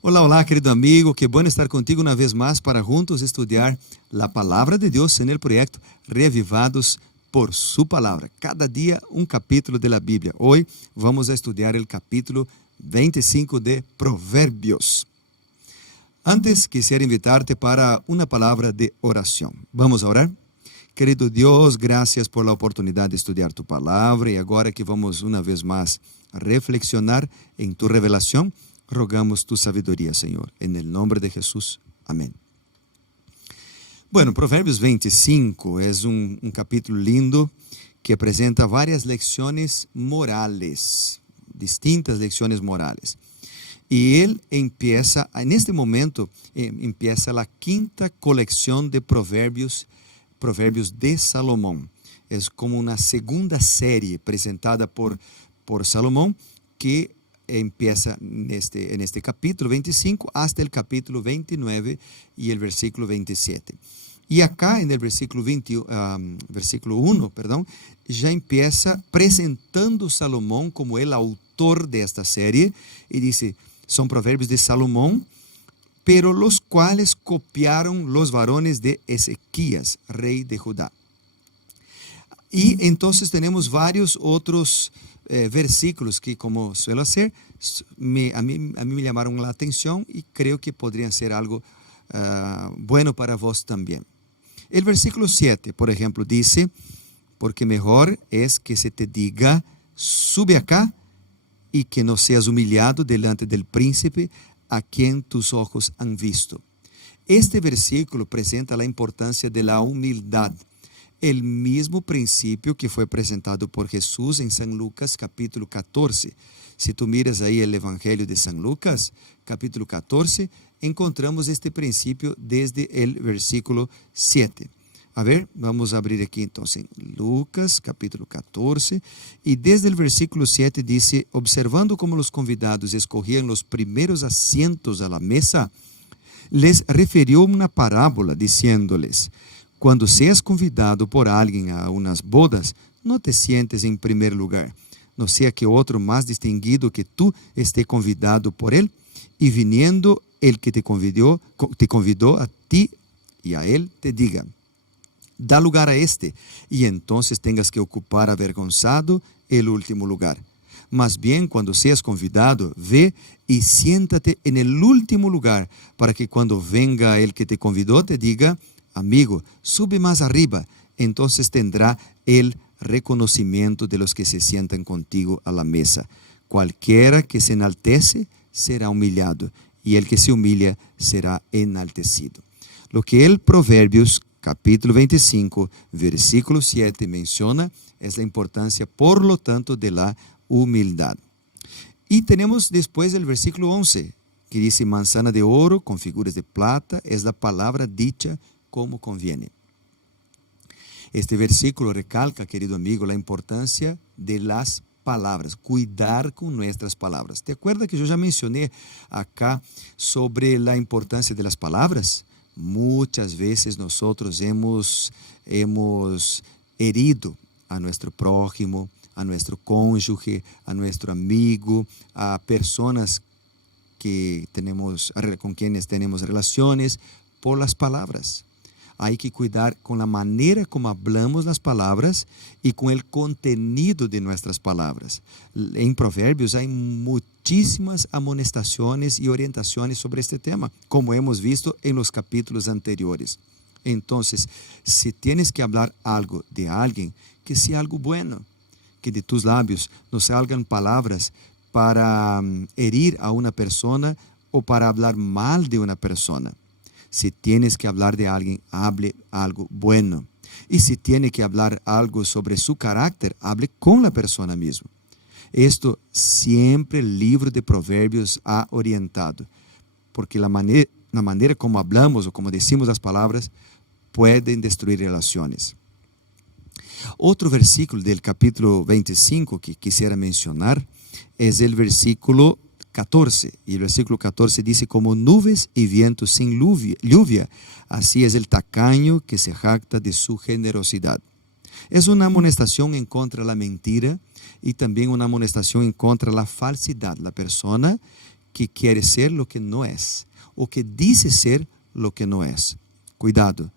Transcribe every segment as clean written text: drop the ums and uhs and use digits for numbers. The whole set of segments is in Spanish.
Olá, olá, querido amigo, qué bueno estar contigo una vez más para juntos estudiar la palabra de Dios en el proyecto Reavivados por su palabra. Cada día un capítulo de la Biblia. Hoy vamos a estudiar el capítulo 25 de Proverbios. Antes quisiera invitarte para una palabra de oración. Vamos a orar. Querido Dios, gracias por la oportunidad de estudiar tu palabra y agora que vamos una vez más a reflexionar en tu revelación, rogamos tu sabiduría, Señor, en el nombre de Jesús. Amén. Bueno, Proverbios 25 es un capítulo lindo que presenta varias lecciones morales, distintas lecciones morales. Y él empieza, en este momento, empieza la quinta colección de Proverbios de Salomón. Es como una segunda serie presentada por Salomón que empieza en este capítulo 25 hasta el capítulo 29 y el versículo 27. Y acá en el versículo 1, ya empieza presentando Salomón como el autor de esta serie y dice, son proverbios de Salomón, pero los cuales copiaron los varones de Ezequías, rey de Judá. Y entonces tenemos varios otros versículos que, como suelo hacer, a mí me llamaron la atención y creo que podrían ser algo bueno para vos también. El versículo 7, por ejemplo, dice, porque mejor es que se te diga, sube acá, y que no seas humillado delante del príncipe a quien tus ojos han visto. Este versículo presenta la importancia de la humildad, el mismo principio que fue presentado por Jesús en San Lucas capítulo 14. Si tú miras ahí el Evangelio de San Lucas, capítulo 14, encontramos este principio desde el versículo 7. A ver, vamos a abrir aquí entonces Lucas capítulo 14 y desde el versículo 7 dice, observando cómo los convidados escogían los primeros asientos a la mesa, les refirió una parábola diciéndoles, cuando seas convidado por alguien a unas bodas, no te sientes en primer lugar, no sea que otro más distinguido que tú esté convidado por él, y viniendo el que te convidó a ti y a él te diga, da lugar a este, y entonces tengas que ocupar avergonzado el último lugar. Más bien, cuando seas convidado, ve y siéntate en el último lugar, para que cuando venga el que te convidó te diga, amigo, sube más arriba, entonces tendrá el reconocimiento de los que se sientan contigo a la mesa. Cualquiera que se enaltece será humillado, y el que se humilla será enaltecido. Lo que el Proverbios capítulo 25, versículo 7 menciona es la importancia, por lo tanto, de la humildad. Y tenemos después el versículo 11, que dice, manzana de oro con figuras de plata es la palabra dicha como conviene. Este versículo recalca, querido amigo, la importancia de las palabras, cuidar con nuestras palabras. ¿Te acuerdas que yo ya mencioné acá sobre la importancia de las palabras? Muchas veces nosotros hemos herido a nuestro prójimo, a nuestro cónyuge, a nuestro amigo, a personas con quienes tenemos relaciones por las palabras. Hay que cuidar con la manera como hablamos las palabras y con el contenido de nuestras palabras. En Proverbios hay muchísimas amonestaciones y orientaciones sobre este tema, como hemos visto en los capítulos anteriores. Entonces, si tienes que hablar algo de alguien, que sea algo bueno, que de tus labios no salgan palabras para herir a una persona o para hablar mal de una persona. Si tienes que hablar de alguien, hable algo bueno. Y si tiene que hablar algo sobre su carácter, hable con la persona misma. Esto siempre el libro de Proverbios ha orientado, porque la manera como hablamos o como decimos las palabras pueden destruir relaciones. Otro versículo del capítulo 25 que quisiera mencionar es el versículo 14, y el versículo 14 dice, como nubes y viento sin lluvia, así es el tacaño que se jacta de su generosidad. Es una amonestación en contra de la mentira y también una amonestación en contra de la falsidad. La persona que quiere ser lo que no es, o que dice ser lo que no es. Cuidado.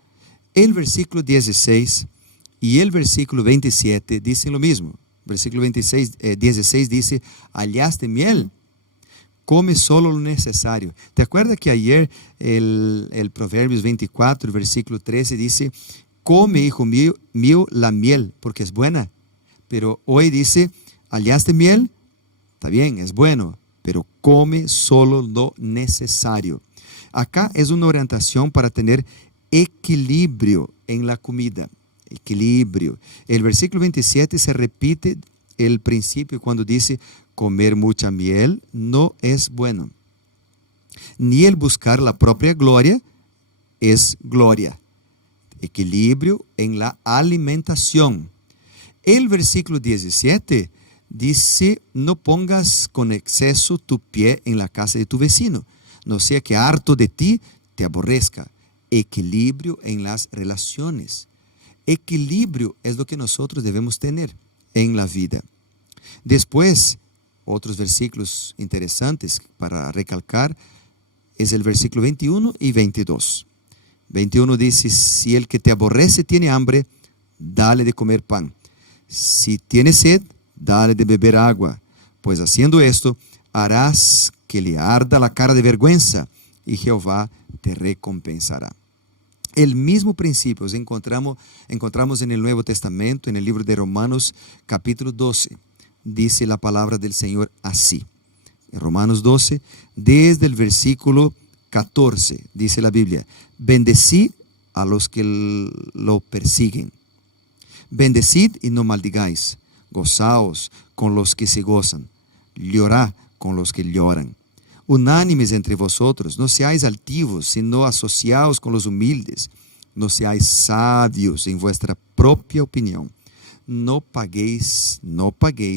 El versículo 16 y el versículo 27 dicen lo mismo. Versículo 16 dice, hallaste miel, come solo lo necesario. ¿Te acuerdas que ayer el Proverbios 24, el versículo 13 dice, come, hijo mío, la miel, porque es buena? Pero hoy dice, hallaste miel, está bien, es bueno, pero come solo lo necesario. Acá es una orientación para tener equilibrio en la comida. Equilibrio. El versículo 27 se repite el principio cuando dice, comer mucha miel no es bueno, ni el buscar la propia gloria es gloria. Equilibrio en la alimentación. El versículo 17 dice, no pongas con exceso tu pie en la casa de tu vecino, no sea que harto de ti te aborrezca. Equilibrio en las relaciones. Equilibrio es lo que nosotros debemos tener en la vida. Después, otros versículos interesantes para recalcar es el versículo 21 y 22. 21 dice, si el que te aborrece tiene hambre, dale de comer pan. Si tiene sed, dale de beber agua, pues haciendo esto, harás que le arda la cara de vergüenza y Jehová te recompensará. El mismo principio encontramos en el Nuevo Testamento, en el libro de Romanos, capítulo 12. Dice la palabra del Señor así. En Romanos 12, desde el versículo 14, dice la Biblia, bendecid a los que lo persiguen. Bendecid y no maldigáis. Gozaos con los que se gozan. Llorad con los que lloran. Unánimes entre vosotros, no seáis altivos, sino asociaos con los humildes. No seáis sabios en vuestra propia opinión. No paguéis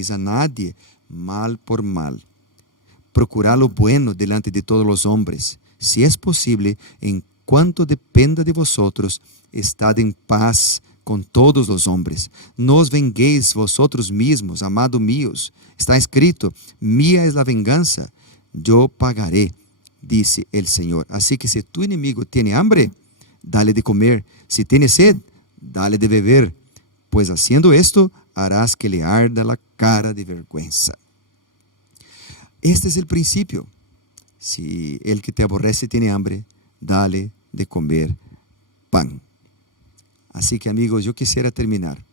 a nadie mal por mal. Procurad lo bueno delante de todos los hombres. Si es posible, en cuanto dependa de vosotros, estad en paz con todos los hombres. No os venguéis vosotros mismos, amados míos. Está escrito, mía es la venganza, yo pagaré, dice el Señor. Así que si tu enemigo tiene hambre, dale de comer. Si tiene sed, dale de beber. Pues haciendo esto, harás que le arda la cara de vergüenza. Este es el principio. Si el que te aborrece tiene hambre, dale de comer pan. Así que amigos, yo quisiera terminar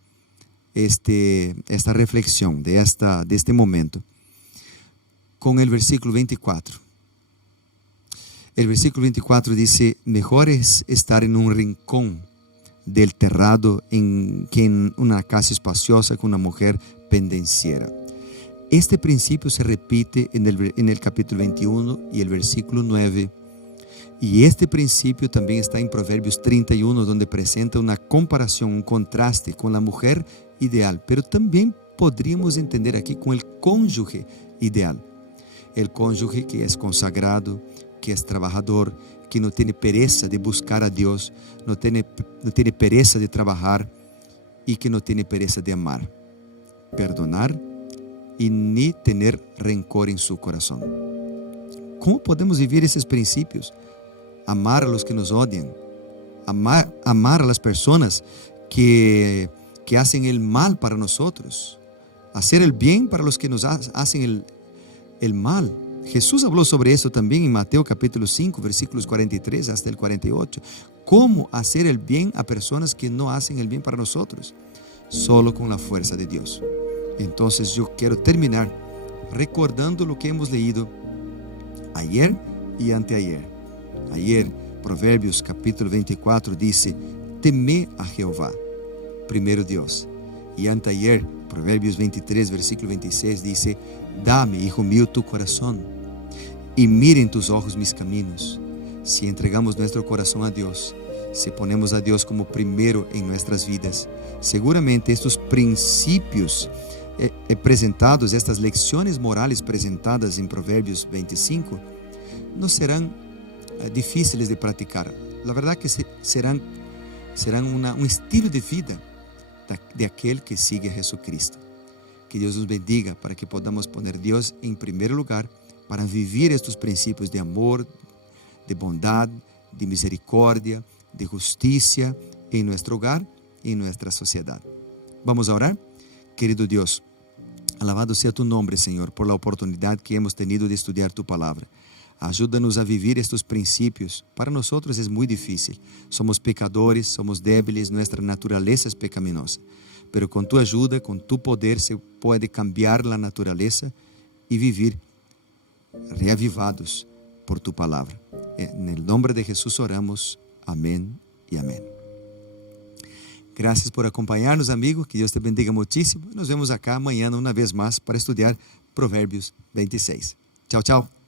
esta reflexión de este momento con el versículo 24. El versículo 24 dice, mejor es estar en un rincón del terrado que en una casa espaciosa con una mujer pendenciera. Este principio se repite en el capítulo 21 y el versículo 9. Y este principio también está en Proverbios 31, donde presenta una comparación, un contraste con la mujer ideal. Pero también podríamos entender aquí con el cónyuge ideal. El cónyuge que es consagrado, que es trabajador, que no tiene pereza de buscar a Dios, no tiene pereza de trabajar y que no tiene pereza de amar, perdonar y ni tener rencor en su corazón. ¿Cómo podemos vivir esos principios? Amar a los que nos odian, amar a las personas que hacen el mal para nosotros, hacer el bien para los que nos hacen el mal. Jesús habló sobre eso también en Mateo capítulo 5, versículos 43 hasta el 48. ¿Cómo hacer el bien a personas que no hacen el bien para nosotros? Solo con la fuerza de Dios. Entonces yo quiero terminar recordando lo que hemos leído ayer y anteayer. Ayer, Proverbios capítulo 24 dice, teme a Jehová, primero Dios. Y anteayer, Proverbios 23, versículo 26 dice, dame, hijo mío, tu corazón y miren tus ojos mis caminos. Si entregamos nuestro corazón a Dios, si ponemos a Dios como primero en nuestras vidas, seguramente estos principios presentados, estas lecciones morales presentadas en Proverbios 25, no serán difíciles de practicar. La verdad que serán un estilo de vida de aquel que sigue a Jesucristo. Que Dios nos bendiga para que podamos poner Dios en primer lugar para vivir estes princípios de amor, de bondade, de misericórdia, de justiça em nosso hogar e em nossa sociedade. Vamos a orar? Querido Deus, alabado seja tu nome, Senhor, por la oportunidade que hemos tenido de estudar tu palavra. Ajuda-nos a viver estes princípios. Para nós é muito difícil. Somos pecadores, somos débiles, nossa natureza é pecaminosa. Pero com tu ajuda, com tu poder, se pode cambiar a natureza e viver reavivados por tu palavra. En nome de Jesus oramos. Amém e amém. Graças por acompanhar-nos, amigo. Que Deus te bendiga muitíssimo. Nos vemos acá amanhã, uma vez mais, para estudar Provérbios 26. Tchau, tchau.